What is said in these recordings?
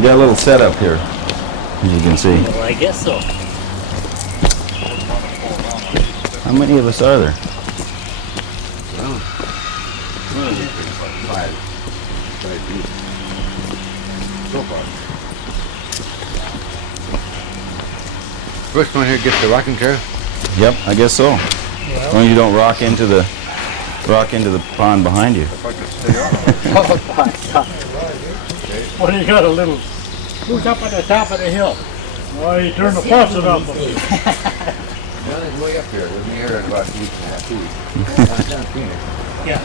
We got a little setup here, as you can see. Well, I guess so. How many of us are there? First one here gets the rocking chair. Yep, I guess so. As long as you don't rock into the pond behind you. Well, you got a little. Who's up at the top of the hill? Oh, you turn the faucet off. Well, it's way up here. We'll be here in about a week and a half, 2 weeks. Down Phoenix. Yeah.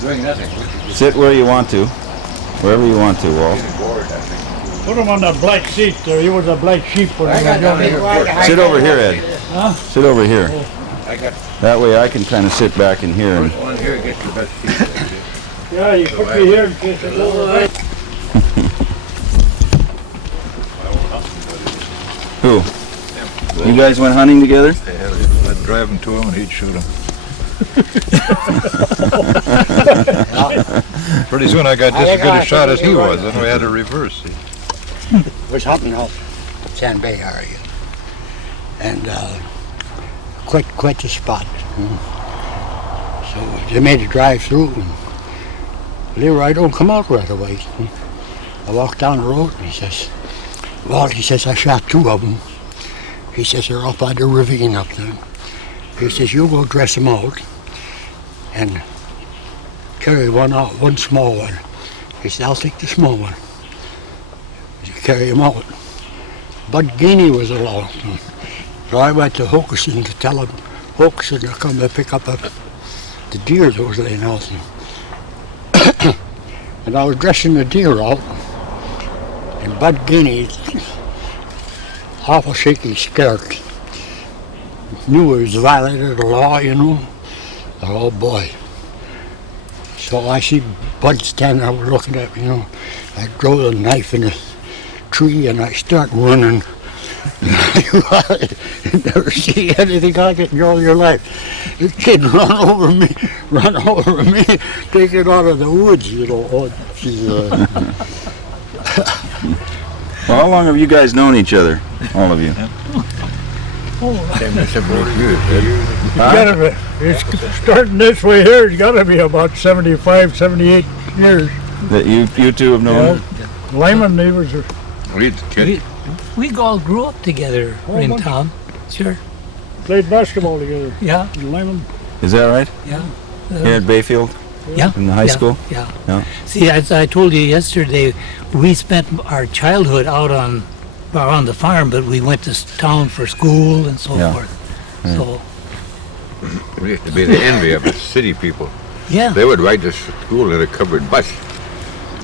Doing nothing. Sit where you want to, wherever you want to, Walt. Bored, I think. Put him on the black seat there. You was a black sheep when I you got were down young. here first. Sit over here, Ed. Huh? Sit over here. I got That way I can kind of sit back in here. And first one here gets the best seat. Yeah, you put me here in case it's over. who? You guys went hunting together? I'd drive him to him and he'd shoot him. Pretty soon I got just as good a shot as he was, then we had to reverse. Was hunting off Sand Bay area, and quite the spot. So they made a drive through, and Leroy don't come out right away. I walked down the road, and he says, "Walt," he says, "I shot 2 of them." He says, "They're up by the ravine up there." He says, "You go dress them out, and carry one out, one small one." He said, "I'll take the small one." You carry him out. Bud Guinea was along. So I went to Hanson to tell him, Hanson to come and pick up the deer that was laying out. And I was dressing the deer out, and Bud Guinea, awful shaky, scared. Knew he was violated the law, you know. Oh boy. So I see Bud standing there looking at me, you know. I throw the knife in the tree and I start running. You never see anything like it in all your life. This kid run over me, take it out of the woods, you know. Oh, Well, how long have you guys known each other, all of you? Several years. It's starting this way here, it's got to be about 75, 78 years. That you two have known? Lyman neighbors are. We all grew up together in town. Sure. Played basketball together. Yeah. In Lyman. Is that right? Yeah. Here at Bayfield? Yeah. In the high school? Yeah. Yeah. See, as I told you yesterday, we spent our childhood out on the farm, but we went to town for school and so Yeah. forth. Right. So, We used to be the envy of the city people. yeah. They would ride to school in a covered bus,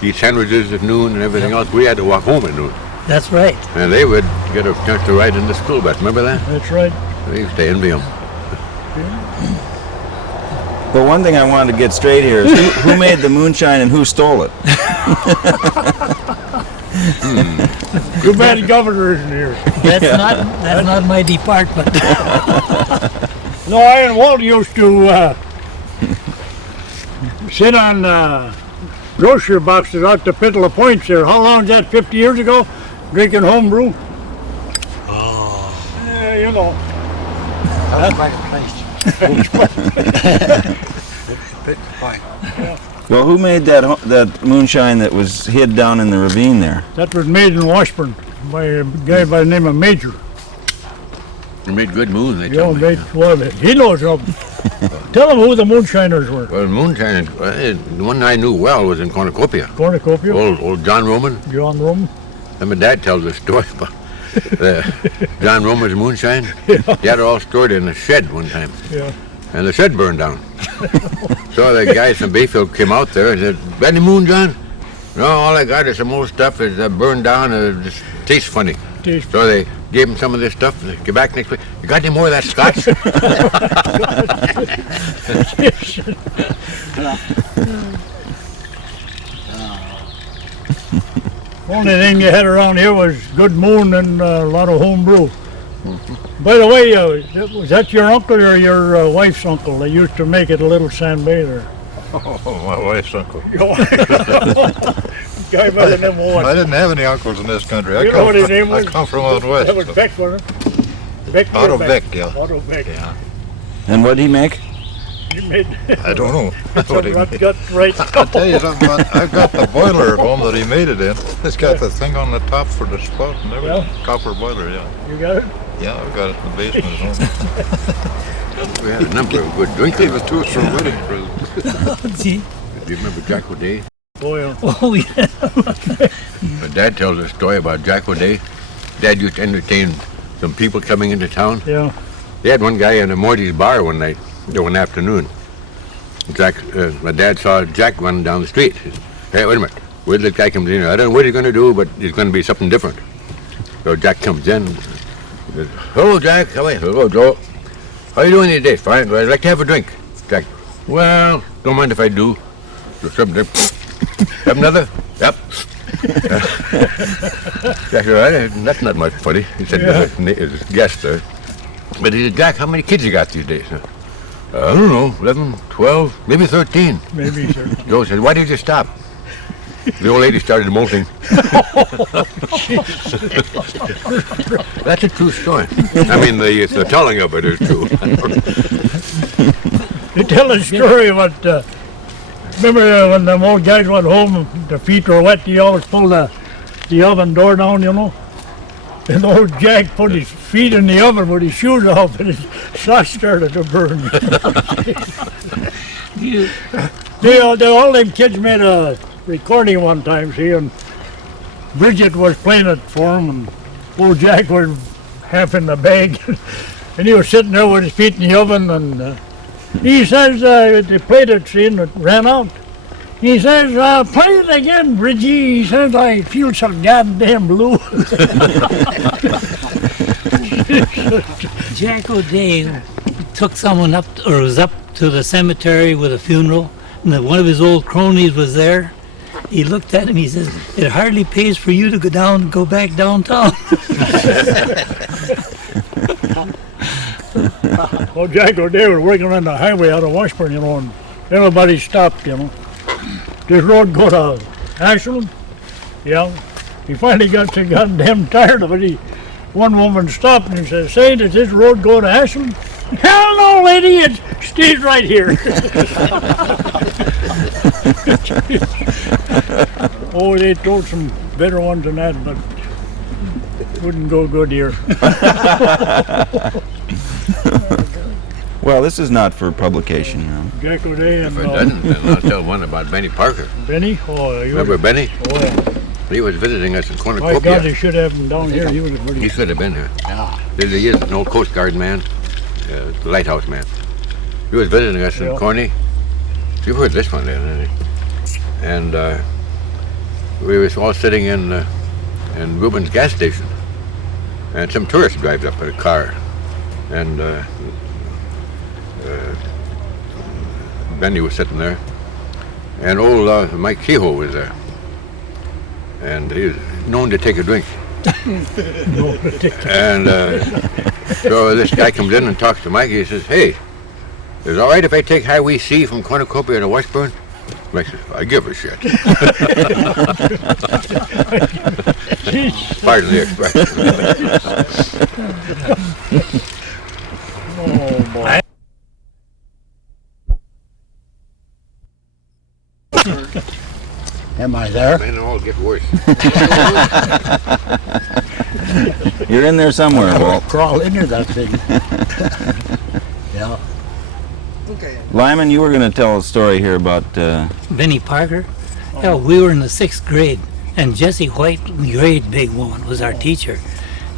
eat sandwiches at noon and everything else. We had to walk home at noon. That's right. And they would get a chance to ride in the school bus. Remember that? That's right. We used to envy them. But one thing I wanted to get straight here is who made the moonshine and who stole it? Too bad the governor isn't here. That's not my department. No, I and Walt used to sit on grocery boxes out the Piddle Points there. How long is that, 50 years ago? Drinking homebrew? Oh, Yeah, you know. that's quite a place. It's fine. Well, who made that moonshine that was hid down in the ravine there? That was made in Washburn by a guy by the name of Major. We made good moon, they You know, told me. he knows something. Tell him who the moonshiners were. Well, moonshine, the one I knew well was in Cornucopia. Cornucopia, Old John Roman. John Roman. And my dad tells a story about John Roman's moonshine. He had it all stored in a shed one time. Yeah. And the shed burned down. So the guys from Bayfield came out there and said, "Got any moon, John?" "No, all I got is some old stuff. It's burned down and it just tastes funny." Tastes So they gave him some of this stuff and they get back next week. "You got any more of that scotch?" Only thing you had around here was good moon and a lot of home brew. By the way, was that your uncle or your wife's uncle that used to make it a little Sand Bay there? Oh, my wife's uncle. Guy by the name of I what? didn't have any uncles in this country. You know what his name was? I come from out west. That was Beck, wasn't it? Beck or Otto Beck? Beck, yeah. Otto Beck. Yeah. And what did he make? You made I don't know. some gut right. I'll tell you something, man. I've got the boiler at home that he made it in. It's got the thing on the top for the spout and everything. Yeah. Copper boiler, yeah. You got it? Yeah, I've got it in the basement at home. We had a number of good drinkers. Gave it to us for a wedding present. Gee. Do you remember Jack O'Day? Boy, Oh, yeah. My dad tells a story about Jack O'Day. Dad used to entertain some people coming into town. yeah. They had one guy in a Morty's bar one night, one afternoon. My dad saw Jack running down the street. He said, hey, wait a minute. Where this guy comes in? I don't know what he's going to do, but it's going to be something different. So Jack comes in. He says, hello, Jack. How are you? Hello, Joe. How are you doing today? Fine. Well, I'd like to have a drink. Jack, well, don't mind if I do. So something there. Have another? Yep. Jack said, well, that's not much funny. He said, his guest there. But he said, Jack, how many kids you got these days? I don't know, 11, 12, maybe 13. Maybe, sir. Joe said, why did you stop? The old lady started molting. That's a true story. I mean, the telling of it is true. They tell a story about, remember when them old guys went home, their feet were wet, they always pulled the oven door down, you know? And old Jack put his feet in the oven with his shoes off and his socks started to burn. All them kids made a recording one time, see, and Bridget was playing it for him, and old Jack was half in the bag, and he was sitting there with his feet in the oven, and he says, they played it, see, and it ran out. He says, play it again, Bridgie. He says, I feel so goddamn blue. Jack O'Day took someone up, or was up to the cemetery with a funeral, and one of his old cronies was there. He looked at him, he says, it hardly pays for you to go back downtown. Well, Jack O'Day was working on the highway out of Washburn, you know, and everybody stopped, you know. This road go to Ashland, yeah. He finally got so goddamn tired of it. One woman stopped and he said, say, does this road go to Ashland? Hell no, lady, it stays right here. Oh, they told some better ones than that, but wouldn't go good here. Well, this is not for publication. You know. Jack O'Day and If it doesn't, then I'll tell one about Benny Parker. Benny. Oh, you Remember Benny? Oh, yeah. He was visiting us in My God, Cornucopia. they should have him down here. He was a He pretty. should have been here. Yeah. He is an old Coast Guard man, the lighthouse man. He was visiting us in Yeah. Corny. You've heard this one then, haven't you? And we were all sitting in Rubens gas station. And some tourist drives up in a car. And Benny was sitting there. And old Mike Kehoe was there. And he was known to take a drink. And so this guy comes in and talks to Mike. He says, hey, is it all right if I take Highway C from Cornucopia to Washburn? Mike says, I give a shit. Pardon the expression. Oh boy. Am I there? Man, it'll all get worse. You're in there somewhere, I'll Walt. crawl into that thing. Yeah. Lyman, you were going to tell a story here about. Benny Parker. Yeah, we were in the 6th grade, and Jessie White, great big woman, was our teacher.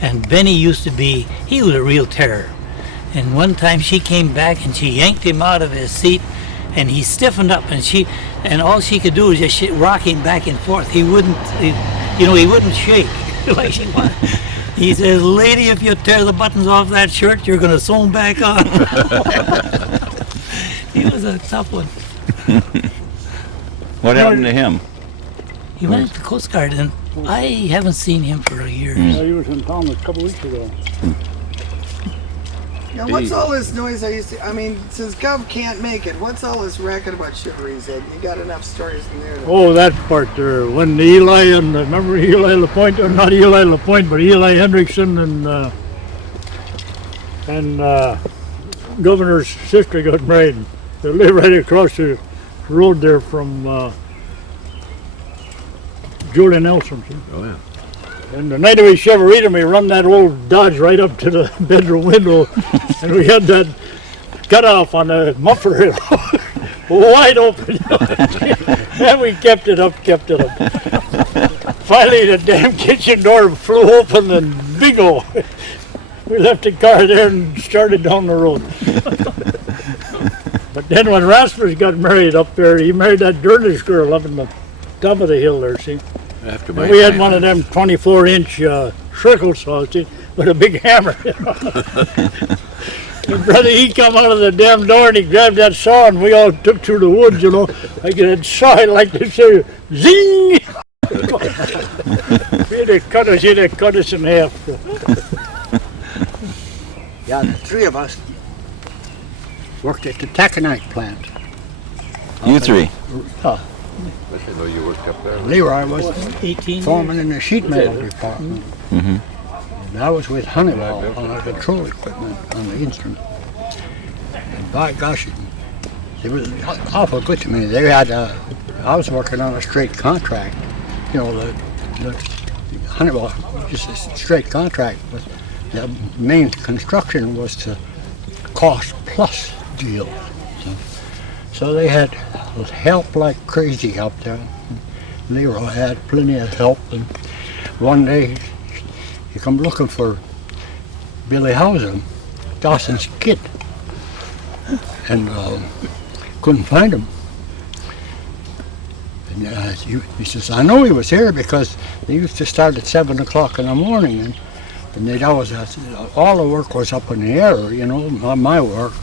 And Benny used to be, he was a real terror. And one time she came back and she yanked him out of his seat, and he stiffened up, and all she could do was just rock him back and forth. He wouldn't shake like she wanted. He says, lady, if you tear the buttons off that shirt, you're going to sew them back on. He was a tough one. What happened to him? He went to the Coast Guard, and I haven't seen him for a year. He was in town a couple weeks ago. Now, what's all this noise I mean, since Gov can't make it, what's all this racket about Chivalry, he said? You got enough stories in there. Oh, that part there. When Eli and, remember Eli LaPointe, or not Eli LaPointe, but Eli Hendrickson and Governor's sister got married. They live right across the road there from Julian Olson. Oh, yeah. And the night we Chevrolet him, we run that old Dodge right up to the bedroom window, and we had that cutoff on the muffler wide open. And we kept it up. Finally, the damn kitchen door flew open, and bingo! We left the car there and started down the road. But then when Rasmus got married up there, he married that Dernish girl up in the top of the hill there, see? After And we had one of them 24-inch circle saws, see, with a big hammer. And brother, he come out of the damn door and he grabbed that saw and we all took through the woods, you know. I could saw it like this here, zing! He'd cut us in half. Yeah, the three of us worked at the taconite plant. You three. I know you worked up there. Leroy was 18 foreman in the sheet metal department. Mm-hmm. And I was with Honeywell on the control equipment on the instrument. And by gosh, it was awful good to me. They had, I was working on a straight contract. You know, the Honeywell, just a straight contract. But the main construction was the cost plus deal. So they had help like crazy up there. Leroy had plenty of help, and one day he come looking for Billy Hausen, Dawson's kid, and couldn't find him. And he says, I know he was here because they used to start at 7 o'clock in the morning, and they'd always, all the work was up in the air, you know, my work.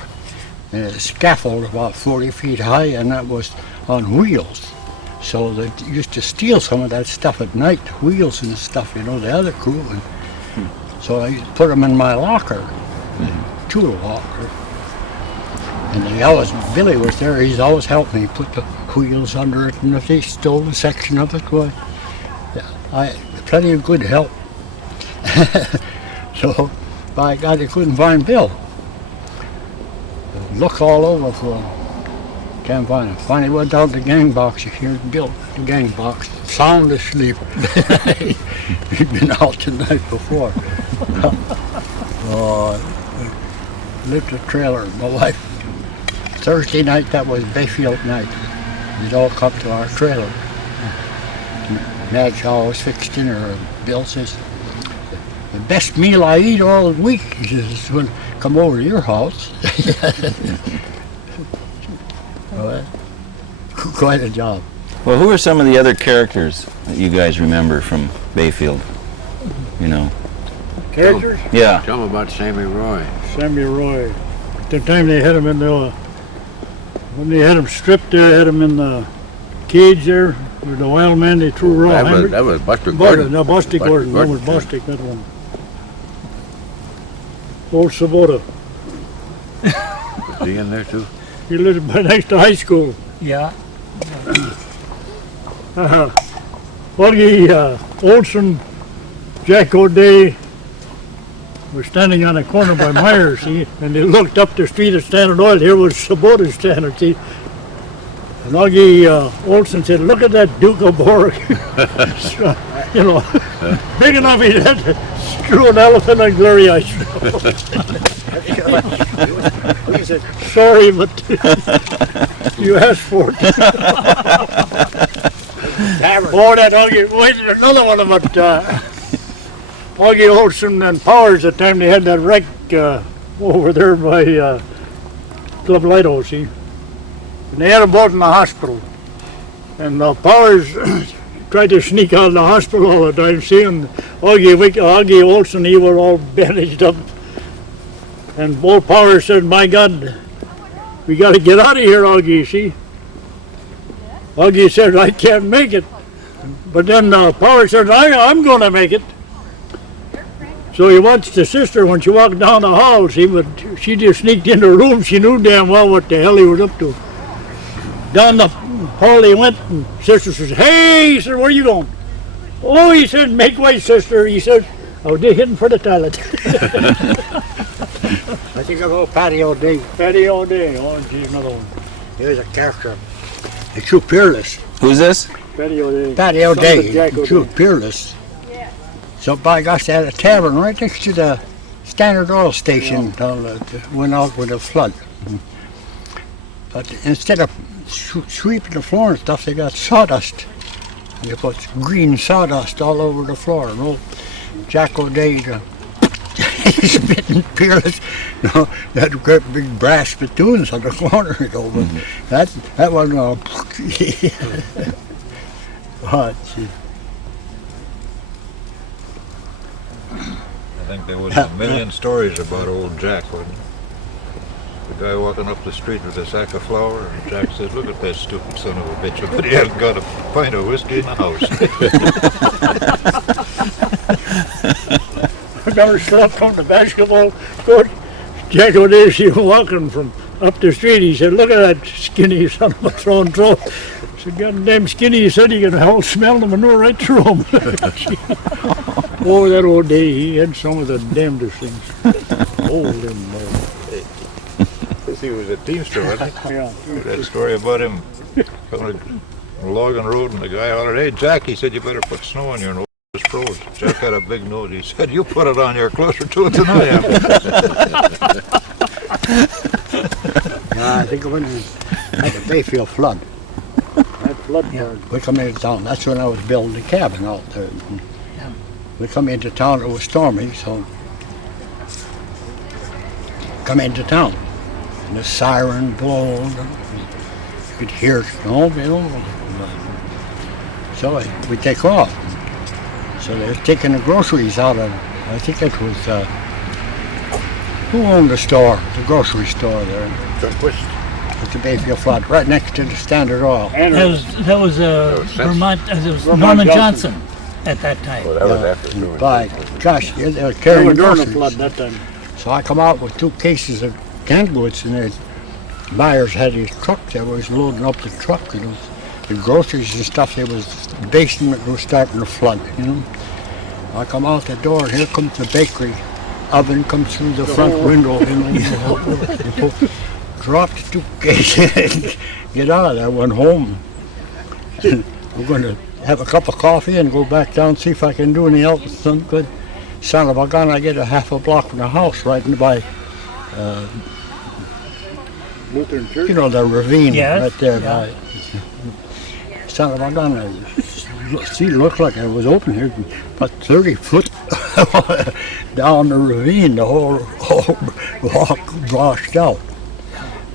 A scaffold about 40 feet high, and that was on wheels. So they used to steal some of that stuff at night, wheels and stuff, you know, the other crew. And so I put them in my locker, tool locker. And Billy was there, he's always helped me put the wheels under it, and if they stole a section of it, well, I plenty of good help. So, by God, they couldn't find Bill. Look all over for him. Can't find him. Finally went down to the gang box. You hear Bill, the gang box, sound asleep. He'd been out the night before. Lit the trailer. My wife, Thursday night, that was Bayfield night. They'd all come to our trailer. Madge always fixed dinner. Bill says, the best meal I eat all week, he says, when I come over to your house. Well, quite a job. Well, who are some of the other characters that you guys remember from Bayfield? You know. Characters? Yeah. Tell them about Sammy Roy. Sammy Roy. At the time they had him in the, when they had him stripped there, had him in the cage there with the wild man, they threw raw hammer. That was Buster Gordon. No, Buster Gordon. That was Buster, that one. Old Sabota. Was he in there too? He lived right next to high school. Yeah. Augie Olson, Jack O'Day were standing on a corner by Myers, see, and they looked up the street at Standard Oil. Here was Sabota's Standard, see. And Augie Olson said, look at that Duke of Borg. You know, big enough he had to screw an elephant on glary ice. He said, sorry, but you asked for it. Oh, that Augie, wait, another one of it. Augie Olson and Powers, the time they had that wreck over there by Club Lido, see. And they had them both in the hospital. And Powers tried to sneak out of the hospital all the time, see, and Augie Olson, he were all bandaged up. And old Powers said, my God, we got to get out of here, Augie, see. Augie said, I can't make it. But then Powers said, I'm going to make it. So he watched the sister when she walked down the hall. She just sneaked in the room. She knew damn well what the hell he was up to. Down the hall he went, and sister says, "Hey," he said, "where you going?" "Oh," he said, "make way, sister." He said, "I was just heading for the toilet." I think about Patty O'Day. Patty O'Day. Oh, geez, another one. He was a character. He's too peerless. Who's this? Patty O'Day. Patty Son of O'Day, Jack too O'Day. peerless. So by gosh, they had a tavern right next to the Standard Oil station down that went out with a flood. But instead of sweeping the floor and stuff, they got sawdust. And they put green sawdust all over the floor. And old Jack O'Day, he's been peerless. You know, they had great big brass spittoons on the corner. You know, but that wasn't all. Oh, gee. I think there was a million stories about old Jack, wasn't there? The guy walking up the street with a sack of flour, and Jack said, "Look at that stupid son of a bitch, but he hasn't got a pint of whiskey in the house." I never slept on the basketball court. Jack O'Day, she was walking from up the street. He said, "Look at that skinny son of a throwing throat." I said, "Goddamn skinny," he said, "you can hell smell the manure right through him." Oh, that old day, he had some of the damnedest things. Old him. He was a teamster, wasn't he? Yeah. That story about him on a logging road, and the guy hollered, "Hey, Jack," he said, "you better put snow on your nose. It's froze." Jack had a big nose. He said, "You put it on, you're closer to it than I am." I think when had the Bayfield flood. That flood We come into town. That's when I was building the cabin out there. We come into town. It was stormy, so come into town. And the siren blowed. You could hear it, you know. So we take off. So they're taking the groceries out of. I think it was who owned the store, the grocery store there. Lindquist. At the Bayfield flood, right next to the Standard Oil. That was Vermont. It was Norman Johnson at that time. Well, that was after doing By gosh, they were They carrying were during the groceries. flood that time. So I come out with 2 cases of canned goods, and the buyers had his truck. They was loading up the truck, you know, the groceries and stuff. There was the basement was starting to flood, you know. I come out the door, and here comes the bakery oven comes through the front window, you know. Dropped the 2 cases, get out of there, went home. We're going to have a cup of coffee and go back down, see if I can do any else. Some good son of a gun. I get a half a block from the house right by, Lutheran Church. you know, the ravine Yes, right there. yeah. By, son of a gun. See, it looked like it was open here, about 30 foot down the ravine. The whole walk washed out.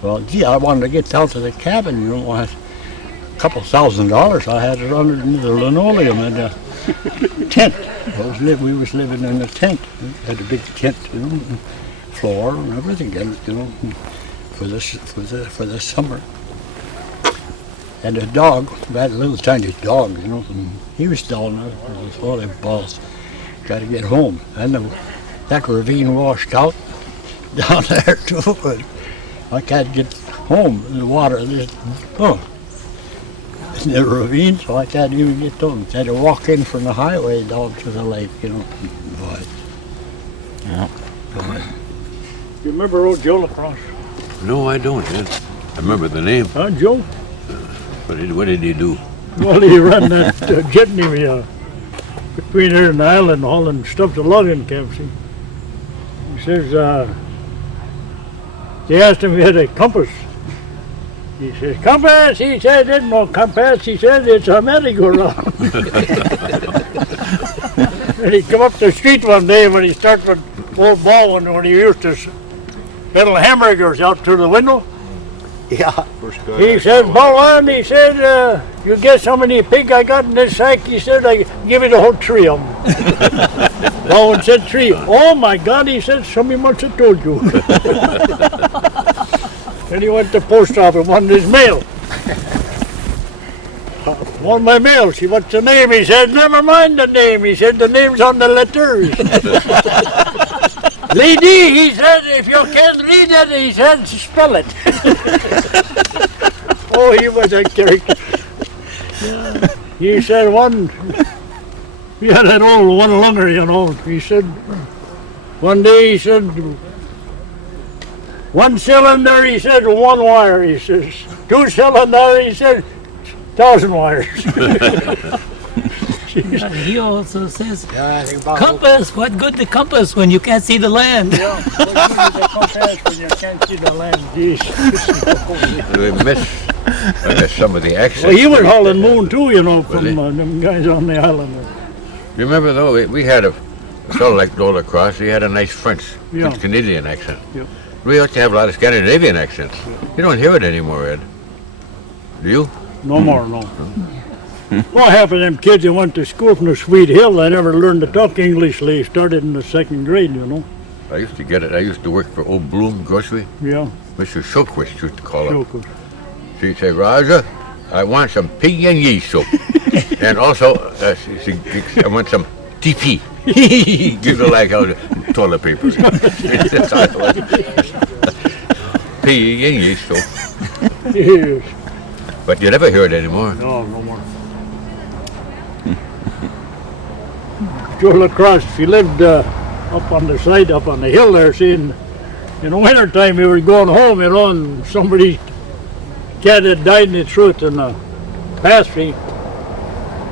Well, gee, I wanted to get down to the cabin, you know. I had a couple $1,000. I had it under the linoleum and the tent. We was living in a tent. We had a big tent, you know, and floor and everything in it, you know, for the summer. And the dog, that little tiny dog, you know, and he was down there with all them balls. Got to get home. And that ravine washed out down there too. I can't get home. The water is in the ravine, so I can't even get home. I had to walk in from the highway down to the lake, you know. Boy. Yeah. You remember old Joe LaCrosse? No, I don't. I remember the name. Huh, Joe? What did he do? Well, he ran that jitney between here and the island, hauling stuff to logging camps. He says, they asked him if he had a compass. He says, "Compass?" He said, "There's no compass." He said, "It's a merry-go-round." And he come up the street one day when he started with old Baldwin, when he used to peddle hamburgers out through the window. Yeah. First guy He I said, saw. "Baldwin," he said, "you guess how many pig I got in this sack?" He said, "I give you the whole 3 of them." Baldwin said 3. "Oh my God," he said, "somebody must have told you." Then he went to the post office, wanted his mail. Won my mail. She, what's the name? He said, never mind the name. He said, the name's on the letters. Lady, he said, if you can't read it, he said, spell it. Oh, he was a character. He said he had that old one-lunger, you know. He said, one day he said, one cylinder, he said, one wire. He says, two cylinder, he said, 1,000 wires. He also says, Yeah, I think about compass, what good the compass when you can't see the land? Yeah, what's good is the compass when you can't see the land. Jeez. I miss some of the accents. Well, he was hauling moon too, you know, from them guys on the island. You remember though, we had a fellow like Lola Cross. He had a nice French, Yeah. Canadian accent. Yep. We ought to have a lot of Scandinavian accents. You don't hear it anymore, Ed. Do you? No more, no. Well, half of them kids that went to school from the Sweet Hill, they never learned to talk English. They started in the 2nd grade, you know. I used to get it. I used to work for Old Bloom Grocery. Yeah, Mr. Shulquist used to call up. sure. She'd say, Roger, I want some pig and yeast soup. And also, I want some TP. Give her like out toilet paper. Pig and yeast soup. Yes. But you never hear it anymore. No, no more. Joe LaCrosse, he lived up on the side, up on the hill there, seeing in the wintertime he was going home, you know, and somebody cat had died in the truth in the pastry.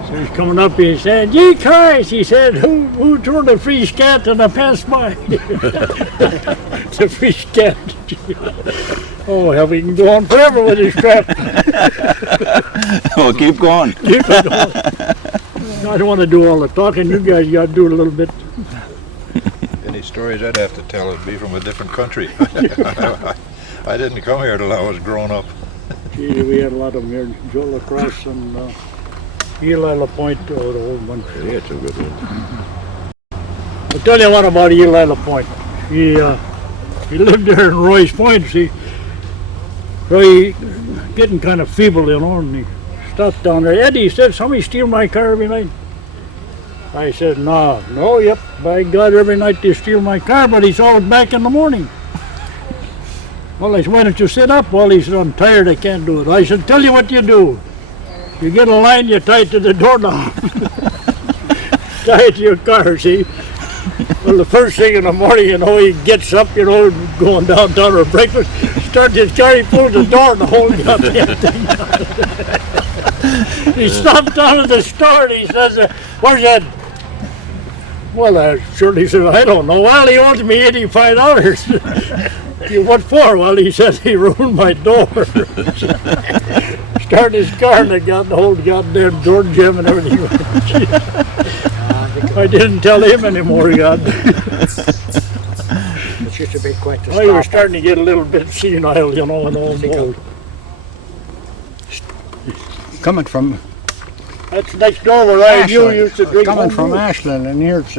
So he's coming up, he said, "Gee Christ," he said, who threw the fish cat and I passed by? The fish cat. Oh, hell, we can go on forever with this crap. Well, keep going. Keep it going. I don't want to do all the talking. You guys got to do a little bit. Any stories I'd have to tell would be from a different country. I didn't come here till I was grown up. Gee, we had a lot of them here. Joe LaCrosse and Eli LaPointe, the old bunch. Yeah, it's a good one. I'll tell you what about Eli LaPointe. He lived there in Roy's Point. See, Roy getting kind of feeble, you know, and he stopped down there. Eddie said, "Somebody steal my car every night." I said, "No, yep, by God, every night they steal my car, but he's always back in the morning." Well, I said, "Why don't you sit up?" Well, he said, "I'm tired, I can't do it." I said, "Tell you what you do. You get a line, you tie it to the doorknob. Tie it to your car, see? Well, the first thing in the morning, you know, he gets up, you know, going downtown for breakfast, starts his car, he pulls the door and the whole goddamn thing down. He stopped down at the store and he says, "Where's that?" Well, Shirley said, "I don't know." "Well, he owes me $85. "What for?" "Well," he said, "he ruined my door." Started his car and they got the whole goddamn door jam and everything. I didn't tell him anymore, God. It used to be quite the Oh, you were stop. starting to get a little bit senile, you know, and all old. Coming from That's next door where I and you Ashland. used to drink. Coming from homebrew. Ashland, and here's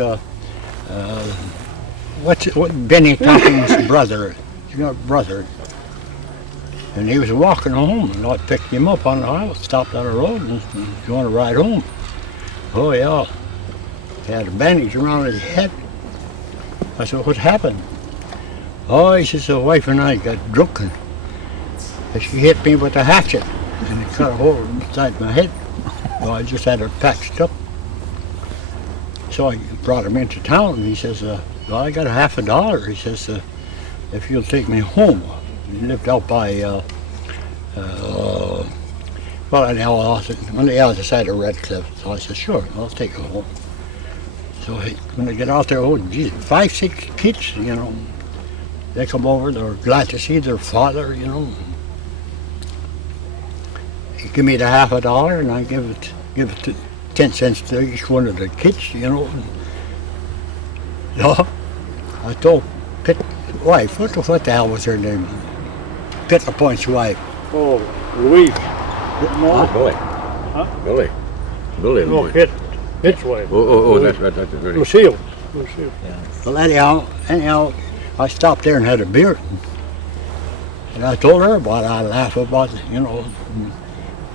what Benny Tompkins' brother, and he was walking home, and I picked him up on the highway, stopped on the road, and going to ride home. Oh yeah, he had a bandage around his head. I said, "What happened?" "Oh," he says, "the wife and I got drunk, and she hit me with a hatchet, and it cut a hole inside my head. Well, I just had her patched up." So I brought him into town, and he says, "Well, I got $50." He says, "If you'll take me home." He lived out by, on the other side of Red Cliff. So I said, "Sure, I'll take you home." So when they get out there, oh, geez, 5, 6 kids, you know, they come over, they're glad to see their father, you know. He give me the $50, and I give it to 10 cents to each one of the kids, you know. So I told Pitt's wife, what the hell was her name? Pitt LaPointe's wife. Oh, Louise. No, Billy. Huh? Billy. no, Lloyd. Pitt's wife. Oh, that's very. Lucille. Well, anyhow, I stopped there and had a beer. And I told her about it. I laughed about, you know,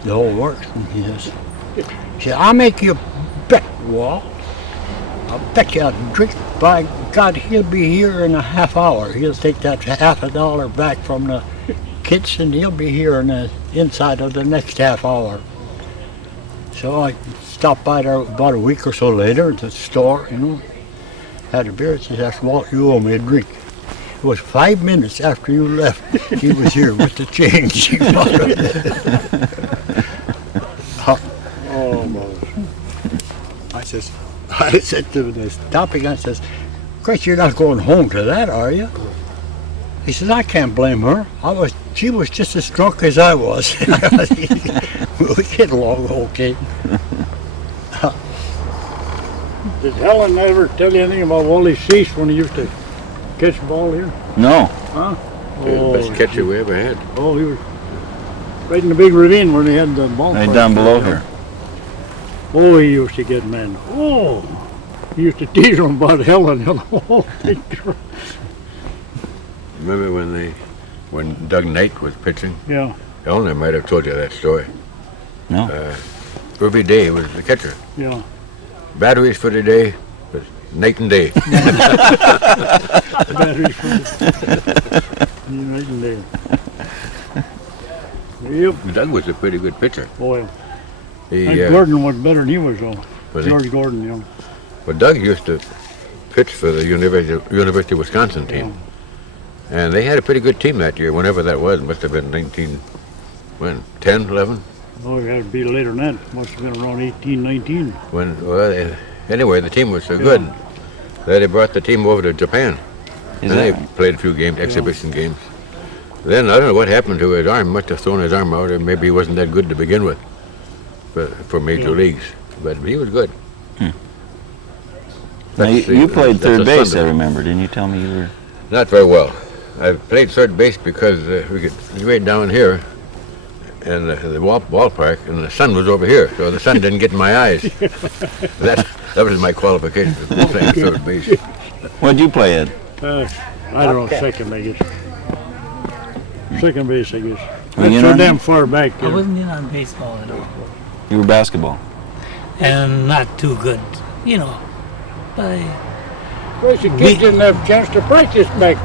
the whole works. And he says, He said, I'll make you a bet, Walt. I'll bet you a drink. By God, he'll be here in a half hour. He'll take that $50 back from the kids, and he'll be here in the inside of the next half hour. So I stopped by there about a week or so later at the store, had a beer. He says, Walt, you owe me a drink. It was 5 minutes after you left. He was here with the change. Oh, Mother. I said to this topic, I says, Chris, you're not going home to that, are you? He says, I can't blame her. She was just as drunk as I was. We get along okay. Did Helen ever tell you anything about Wally Cease when he used to catch the ball here? No. Huh? Best catcher we ever had. Oh, he was right in the big ravine where they had the ball. Right down below here. Oh, he used to get men. Oh, he used to tease them about Helen. Remember when Doug Knight was pitching? Yeah, Eleanor might have told you that story. No. Every day was the catcher. yeah. Batteries for the day was night and day. Batteries from night and day. Yep. Doug was a pretty good pitcher. Boy, He, Gordon was better than he was, though. Was he? George Gordon, yeah. Well, Doug used to pitch for the University of Wisconsin team. And they had a pretty good team that year, whenever that was. It must have been 10, 11? Oh, it had to be later than that. Must have been around 18, 19. Anyway, the team was so good that they brought the team over to Japan. And they played a few games, exhibition games. Then, I don't know what happened to his arm. Must have thrown his arm out, or maybe he wasn't that good to begin with for major leagues. But he was good. Now, you played third base, I remember. Didn't you tell me you were... Not very well. I played third base because we could right down here in the ballpark, and the sun was over here, so the sun didn't get in my eyes. That was my qualification for playing third base. What'd you play at? I don't know, second, I guess. Second base, I guess. Were you That's in so on- damn far back. I wasn't in on baseball at all. You were basketball. And not too good, But Of course, the kids didn't have a chance to practice back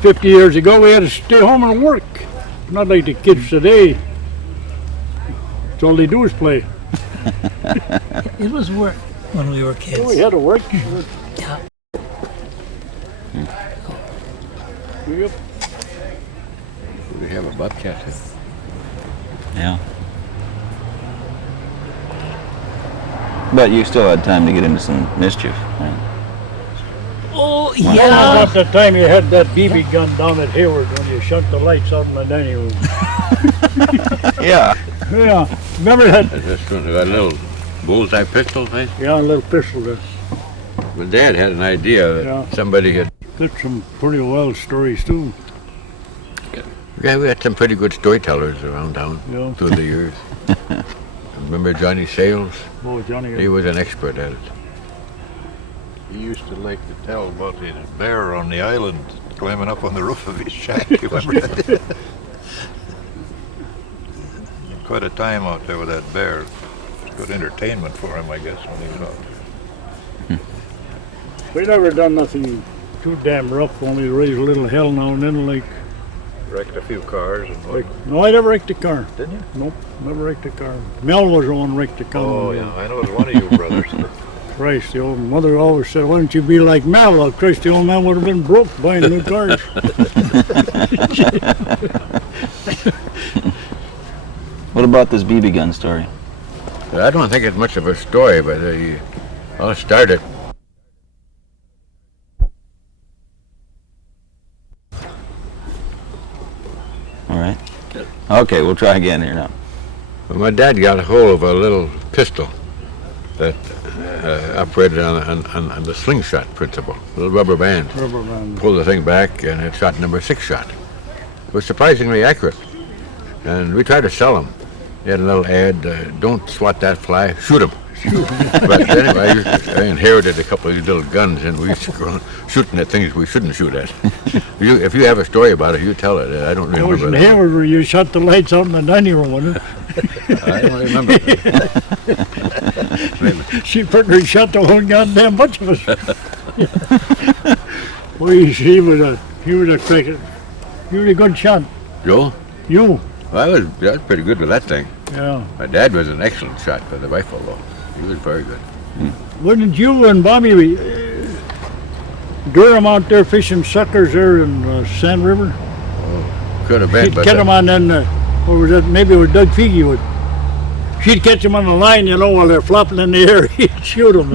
50 years ago. We had to stay home and work. Not like the kids today. That's all they do is play. it was work when we were kids. We had to work. Yeah. Yep. We have a bobcat. Yeah. But you still had time to get into some mischief, right? Oh, How yeah. about the time you had that BB gun down at Hayward when you shut the lights out in the dining room? Yeah. Yeah. Remember that? That's got a little bullseye pistol thing. Yeah, a little pistol there. Well, Dad had an idea that somebody had... Got some pretty wild stories, too. Yeah, we had some pretty good storytellers around town through the years. Remember Johnny Sales? Oh, Johnny. He was an expert at it. He used to like to tell about the bear on the island climbing up on the roof of his shack. You remember that? Quite a time out there with that bear. Good entertainment for him, I guess, when he was out. We never done nothing too damn rough, only raised a little hell now and then, like... Wrecked a few cars and what? No, I never wrecked a car. Didn't you? Nope, never wrecked a car. Mel was the one wrecked a car. Oh, yeah, I know it was one of you brothers. Christ, the old mother always said, why don't you be like Mel? Well, Christ, the old man would have been broke buying new cars. What about this BB gun story? I don't think it's much of a story, but I'll start it. All right. Okay, we'll try again here now. Well, my dad got a hold of a little pistol that operated on the slingshot principle, a little rubber band. Rubber band. Pulled the thing back, and it shot number 6 shot. It was surprisingly accurate. And we tried to sell them. They had a little ad, don't swat that fly, shoot him. But anyway, I inherited a couple of these little guns, and we used to go around shooting at things we shouldn't shoot at. If you have a story about it, you tell it. I don't It was remember in that. here where you shut the lights out in the dining room, wasn't it? I don't remember that. She pretty shut the whole goddamn bunch of us. Well, he was a cricket. You were a good shot. Joe? You. I was pretty good with that thing. Yeah. My dad was an excellent shot with the rifle, though. He was very good. Wasn't you and Bobby Durham out there fishing suckers there in Sand River? Could have been, She'd but catch them on then, what was that? Maybe it was Doug Feige would. She'd catch them on the line, you know, while they're flopping in the air. He'd shoot them.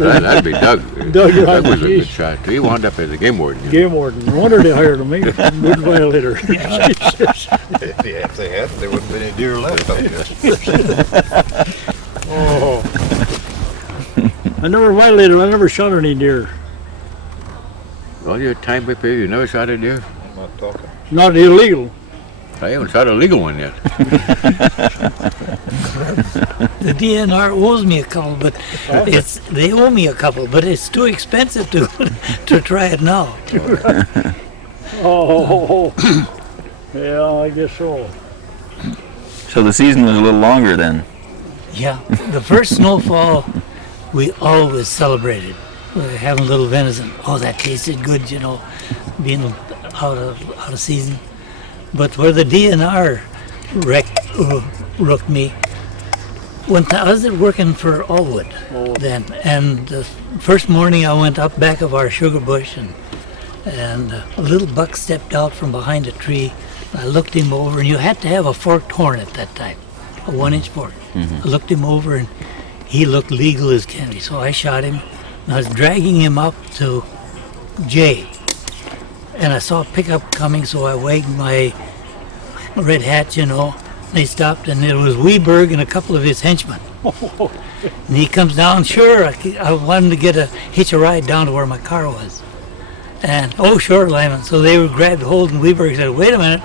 that'd be Doug. Doug, Doug was a geez. good shot. He wound up as a game warden. Game warden. No wonder they hired him. He was a good violator. If they had, there wouldn't be any deer left, I guess. Oh. I never violated. I never shot any deer. All your time up here, you never shot a deer? I'm not talking. Not illegal. I haven't shot a legal one yet. The DNR owes me a couple, but they owe me a couple, but it's too expensive to to try it now. Oh. Yeah, I guess so. So the season was a little longer then. Yeah, the first snowfall, we always celebrated. We were having a little venison. Oh, that tasted good, you know, being out of season. But where the DNR rooked me, one time I was working for Allwood then, and the first morning I went up back of our sugar bush, and a little buck stepped out from behind a tree. I looked him over, and you had to have a forked horn at that time, a 1-inch fork. I looked him over, and he looked legal as candy, so I shot him. And I was dragging him up to Jay, and I saw a pickup coming, so I waved my red hat, you know. They stopped, and it was Weberg and a couple of his henchmen. And he comes down, sure, I wanted to get a hitch a ride down to where my car was. And, oh, sure, Lyman. So they were grabbed hold, and Weberg said, wait a minute,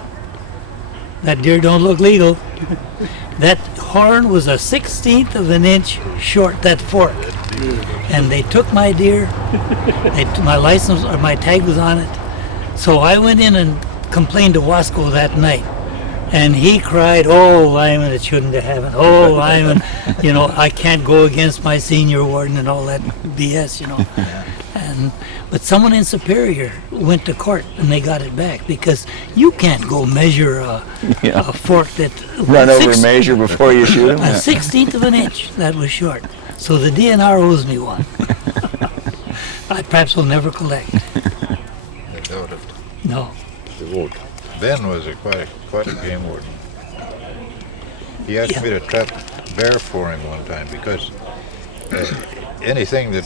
that deer don't look legal. That horn was a 1/16 of an inch short, that fork. And they took my deer, my license, or my tag was on it. So I went in and complained to Wasco that night. And he cried, oh, Lyman, it shouldn't have happened. Oh, Lyman, you know, I can't go against my senior warden and all that BS, you know. But someone in Superior went to court and they got it back because you can't go measure a fork that... Run over measure before you shoot him. A 1/16 of an inch, that was short. So the DNR owes me one. I perhaps will never collect. I doubt it. No. They won't. Ben was quite a game warden. He asked me to trap bear for him one time because anything that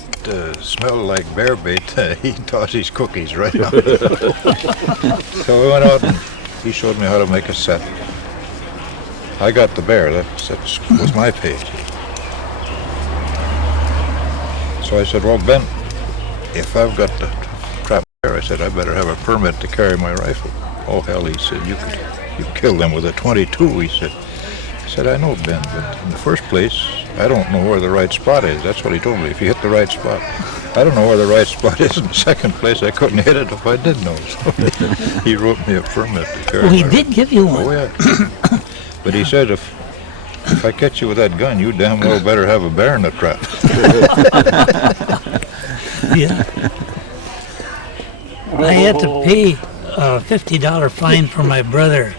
smelled like bear bait, he tossed his cookies right out. So we went out and he showed me how to make a set. I got the bear, that was my page. So I said, well, Ben, if I've got to trap bear, I said, I better have a permit to carry my rifle. Oh, hell, he said, you kill them with a 22, he said. I said, I know, Ben, but in the first place, I don't know where the right spot is. That's what he told me, if you hit the right spot. I don't know where the right spot is. In the second place, I couldn't hit it if I did know. So he wrote me a permit to carry Well, he my did give you one. Oh, yeah. But he said, if I catch you with that gun, you damn well better have a bear in the trap. Yeah. I had to pay a $50 fine for my brother.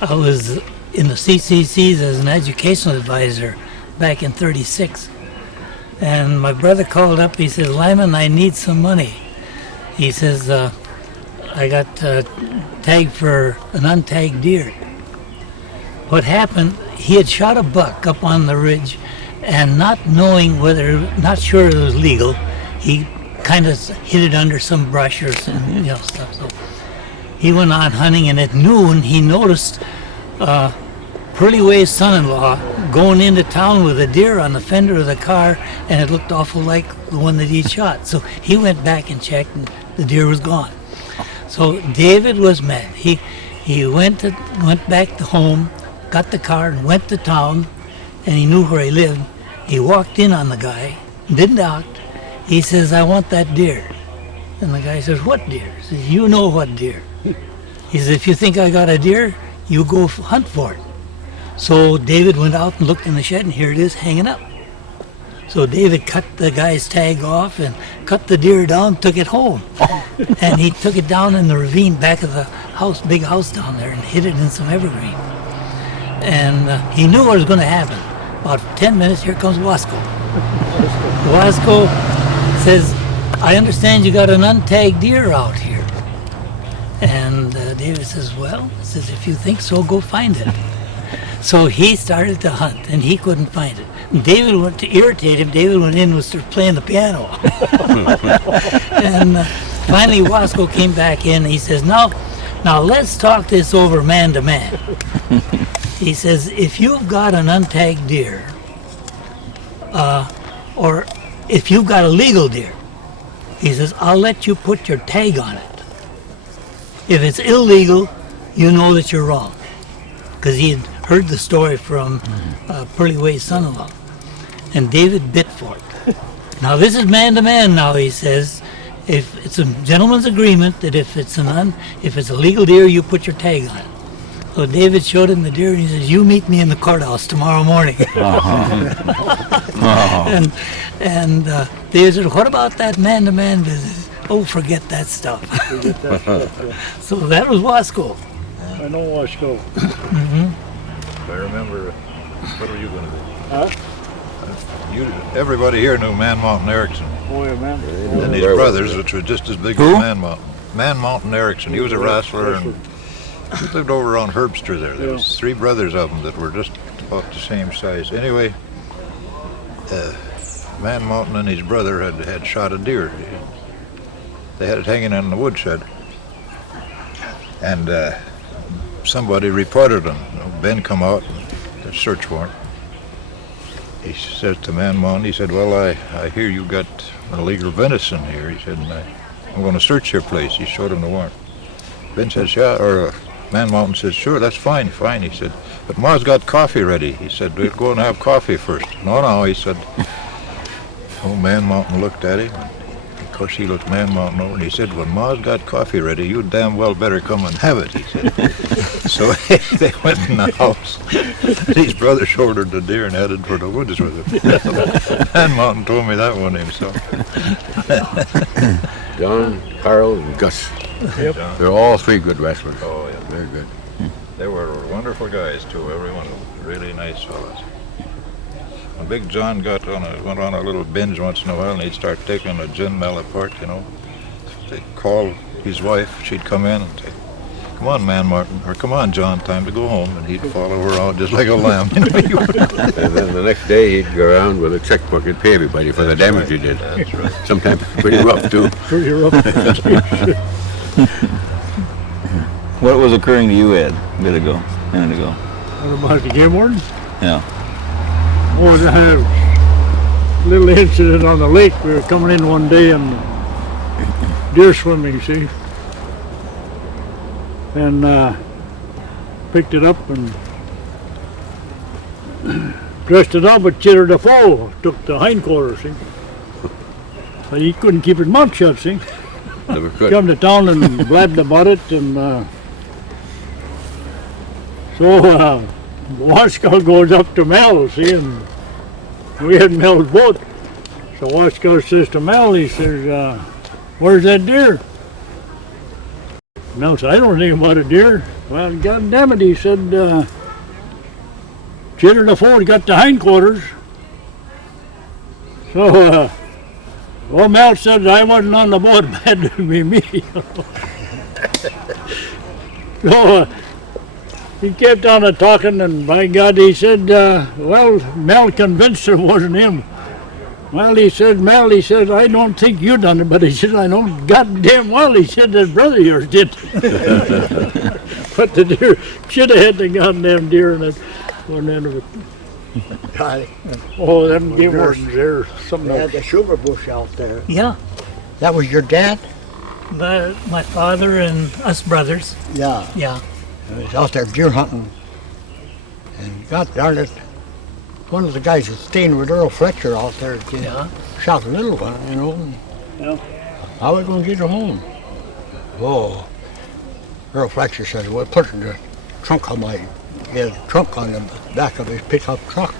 I was in the CCCs as an educational advisor back in '36. And my brother called up, he says, Lyman, I need some money. He says, I got tagged for an untagged deer. What happened, he had shot a buck up on the ridge, and not sure it was legal, he kind of hid it under some brush or some, stuff. So he went on hunting, and at noon he noticed Pearly Way's son-in-law going into town with a deer on the fender of the car, and it looked awful like the one that he'd shot. So he went back and checked, and the deer was gone. So David was mad. He went back to home, got the car, and went to town, and he knew where he lived. He walked in on the guy, didn't act. He says, I want that deer. And the guy says, what deer? He says, you know what deer. He says, if you think I got a deer, you go hunt for it. So David went out and looked in the shed, and here it is hanging up. So David cut the guy's tag off and cut the deer down, took it home. And he took it down in the ravine back of the house, big house down there, and hid it in some evergreen. And he knew what was going to happen. About 10 minutes, here comes Wasco. Wasco says, I understand you got an untagged deer out here. And David says, well, if you think so, go find it. So he started to hunt, and he couldn't find it. And David went to irritate him. David went in and started playing the piano. And finally, Wasco came back in. And he says, now let's talk this over man to man. He says, if you've got an untagged deer, or if you've got a legal deer, he says, I'll let you put your tag on it. If it's illegal, you know that you're wrong. Because he had heard the story from Pearly Way's son-in-law. And David bit for it. Now this is man to man now, he says. If it's a gentleman's agreement that if it's a legal deer, you put your tag on it. So David showed him the deer, and he says, you meet me in the courthouse tomorrow morning. And David said, what about that man-to-man business? Oh, forget that stuff. So that was Wasco. I know Wasco. I remember, what were you going to do? Huh? Everybody here knew Man Mountain Erickson. Oh, yeah, man. And his brothers, which were just as big as Man Mountain. Man Mountain Erickson. He was a wrestler, and he lived over on Herbster there. There was 3 brothers of them that were just about the same size. Anyway, Man Mountain and his brother had shot a deer. They had it hanging in the woodshed. And somebody reported him. Ben come out and search warrant. He says to Man Mountain, he said, well, I hear you got illegal venison here. He said, I'm going to search your place. He showed him the warrant. Ben says, yeah, or Man Mountain says, sure, that's fine. He said, but Ma's got coffee ready. He said, we'll go and have coffee first. No, he said. Oh, Man Mountain looked at him. Of course, he looked Man Mountain over, and he said, when Ma's got coffee ready, you damn well better come and have it, he said. So they went in the house. His brother shouldered the deer and headed for the woods with it. Man Mountain told me that one himself. John, Carl, and Gus. Yep. They're all 3 good wrestlers. Oh, yeah. Very good. They were wonderful guys, too. Everyone really nice fellas. When Big John went on a little binge once in a while, and he'd start taking a gin mill apart, They'd call his wife. She'd come in and say, come on, Man Martin, or come on, John, time to go home. And he'd follow her out just like a lamb. And then the next day he'd go around with a checkbook and pay everybody for the damage he did. That's right. Sometimes pretty rough, too. Pretty rough. What was occurring to you, Ed, a minute ago? What about the game warden? Yeah. Oh, I had a little incident on the lake. We were coming in one day and deer swimming, see? And picked it up and dressed it up, but Chitter the foal took the hindquarters, see? But he couldn't keep his mouth shut, see? Never could. Come to town and blabbed about it, and so Wasco goes up to Mel, see, and we had Mel's boat. So Wasco says to Mel, he says, where's that deer? Mel said, I don't know anything about a deer. Well, God damn it, he said, Chitter the foal got the hindquarters. So, well, Mel said I wasn't on the boat, but it had to be me. So he kept on talking, and by God, he said, well, Mel convinced her it wasn't him. Well, Mel, he said, I don't think you done it, but he said, I know goddamn well, he said, that brother of yours did. But the deer, should have had the goddamn deer in it, one end of it. Oh, them game wardens there, something They else. had the sugar bush out there. Yeah, That was your dad? my father and us brothers. Yeah. Yeah. He was out there deer hunting. And God darn it, one of the guys was staying with Earl Fletcher out there. Yeah. Shot a little one, you know. And Yeah. how are we going to get her home? Oh, Earl Fletcher said, well, put her in the trunk of my, he had a trunk on the back of his pickup truck.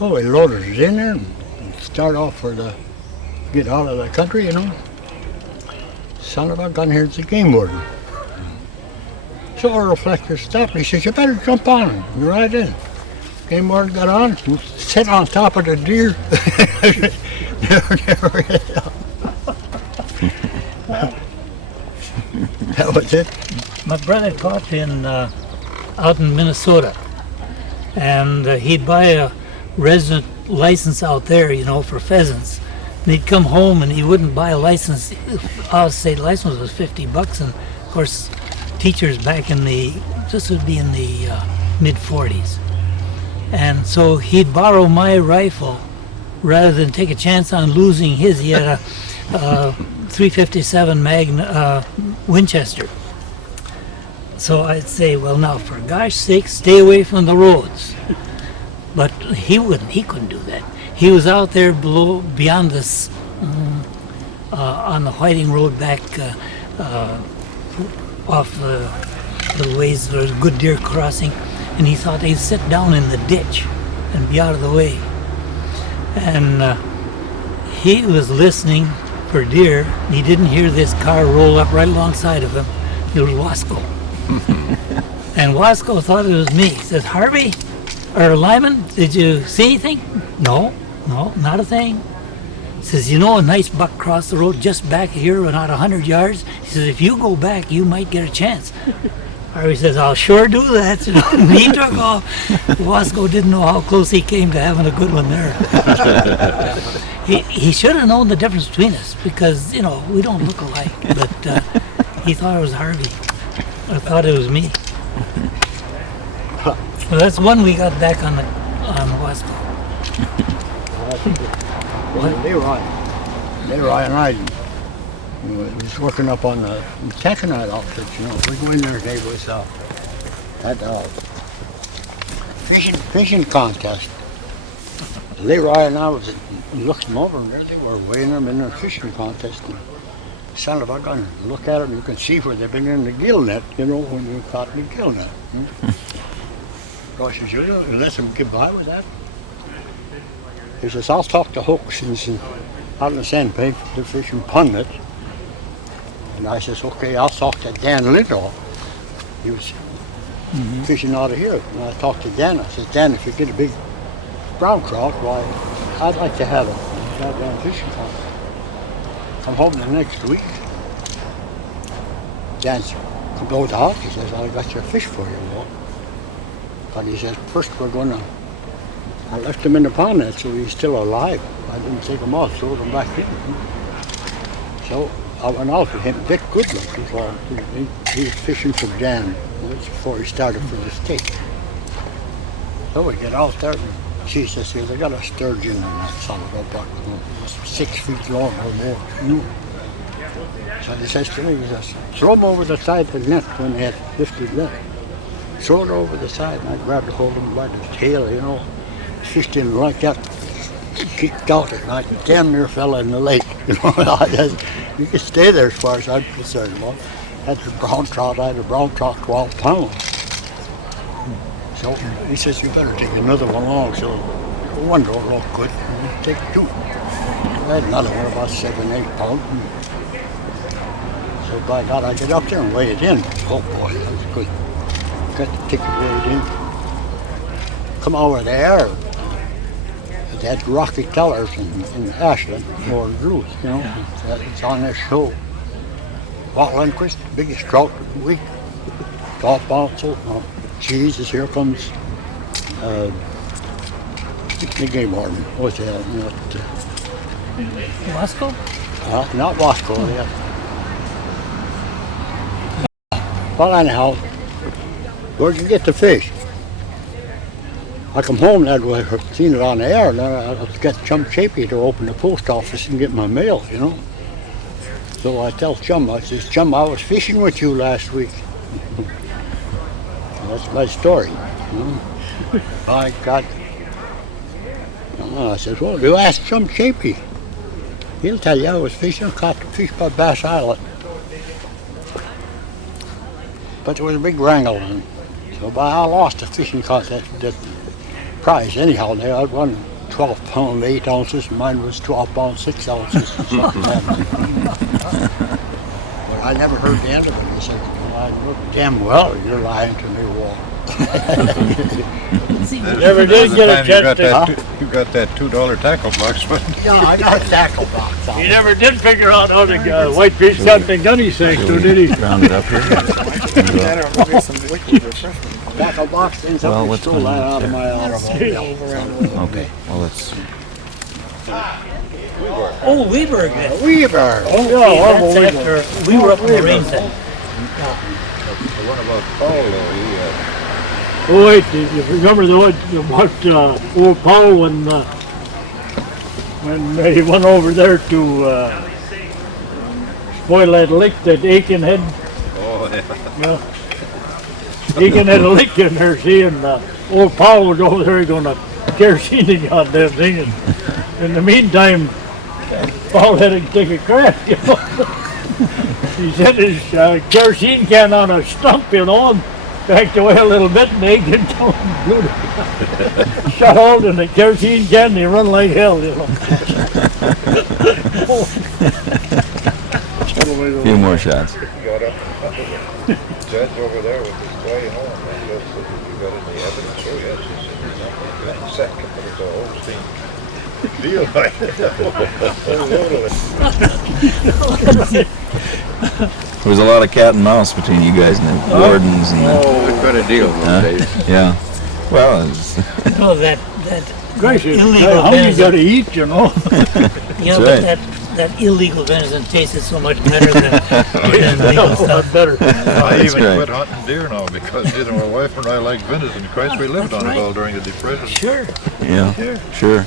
Oh, he loaded it in there and start off for the, get out of the country, you know. Son of a gun, here's the game warden. So Earl Fletcher stopped. He says, you better jump on him. You're right in. Game warden got on, sat on top of the deer. never hit up. That was it. My brother taught in out in Minnesota, and he'd buy a resident license out there, you know, for pheasants. And he'd come home and he wouldn't buy a license. Our state license was $50, and of course, teachers back in this would be in the mid-40s. And so he'd borrow my rifle rather than take a chance on losing his. He had a 357 Magnum Winchester. So I'd say, well, now for gosh sake, stay away from the roads. But he wouldn't. He couldn't do that. He was out there below, beyond this, on the Whiting Road back off the ways. There was a good deer crossing, and he thought they'd sit down in the ditch and be out of the way. And he was listening for deer, and he didn't hear this car roll up right alongside of him. It was Wasco. And Wasco thought it was me. He says, Harvey, or Lyman, did you see anything? No, not a thing. He says, you know, a nice buck crossed the road just back here, not 100 yards. He says, if you go back, you might get a chance. Harvey says, I'll sure do that. You know, and he took off. Wasco didn't know how close he came to having a good one there. He should have known the difference between us, because, you know, we don't look alike. But he thought it was Harvey. I thought it was me. Well, that's one we got back on Wasco. Leroy and I was working up on the taconite outfit, you know. We go in there, they was at fishing contest. Leroy and I looked them over, and there they were weighing them in a fishing contest. And son of a gun, look at them, you can see where they've been in the gill net, you know, when you caught in the gill net. Gosh, you let them get by with that. He says, I'll talk to Hoaxins and out in the sandbank, they're fishing pun nets. And I says, okay, I'll talk to Dan Lindahl. He was fishing out of here. And I talked to Dan. I said, Dan, if you get a big brown trout, why, I'd like to have a goddamn fishing contest. Come home the next week. Dan comes out the house. He says, I got your fish for you, Walt. But he says, first we're going to, I left him in the pond net, so he's still alive. I didn't take him off, threw him back in. So I went out with him, Dick Goodluck, he was fishing for Dan before he started for the state. So we get out there, and she says, they got a sturgeon in that son of a buck, 6 feet long or more. So he says to me, he says, throw him over the side of the net when they had 50 left. Throw it over the side, and I grabbed hold of him by the tail, you know. Fished him like that, kicked out, and I damn near fell in the lake. You know, you could stay there as far as I'm concerned. Well, I had a brown trout 12 pounds. So he says, you better take another one along. So one don't look good, take two. I had another one about 7, 8 pounds. So by God, I get up there and weigh it in. Oh boy, that was good. Got the ticket weighed in. Come over there. They had Rocky Tellers in Ashland or Ruth, you know. It's on this show. Walt Lindquist, biggest trout of the week. Top bouncer. Oh, Jesus, here comes the game warden. What's that? Wasco? Not Wasco, yeah. Well, anyhow, where'd you get the fish? I come home that way, I seen it on the air, and I got Chum Chapey to open the post office and get my mail, you know. So I tell Chum, I says, Chum, I was fishing with you last week. That's my story. You know? By God. I says, well, you ask some Shapey. He'll tell you I was fishing, caught the fish by Bass Island. But there was a big wrangle, and so I lost the fishing contest, that prize anyhow. They had won 12 pound 8 ounces, and mine was 12 pound 6 ounces. But I never heard the end of it. I said, I looked damn well, you're lying to me, Walt. Never did get a chance to. You got that $2 tackle box, but Yeah, I got a tackle box on He it. never did figure out how to whitefish something gunny sank to, did he? Round it up here. That or maybe some liquid refreshment. Tackle box things Well, up and what's stole going that on out of there? my automobile. Okay. Well, let's. Oh, Weberg. Weaver. Oh, yeah, That's after we were up in the range then. the one about Paul, though, Oh wait, you remember what old Paul when he went over there to spoil that lick that Aiken had? oh, yeah. Yeah. Aiken had a lick in there, see, and old Paul was over there going to kerosene the goddamn thing, and in the meantime, Paul had to take a crap, you know. He set his kerosene can on a stump, you know, and backed away a little bit, and Aiken told him, shut hold in the kerosene can, and he run like hell, you know. A few more shots. Got up, judge over there with his guy, you know, and just said, you got any evidence? Oh, yes, he said, he's not going to get sick, but it's a Holstein deal, right? There was a lot of cat and mouse between you guys and the wardens and the. We've got a deal Huh? those days. Yeah. Well, it's, No, that Gracious, illegal how you venison. gotta eat, you know? Yeah, That's but that illegal venison tasted so much better than legal A stuff. lot better. I That's even right. quit hunting deer now because neither my wife and I like venison. Christ, we lived That's on right. it all during the Depression. Sure. yeah. Sure.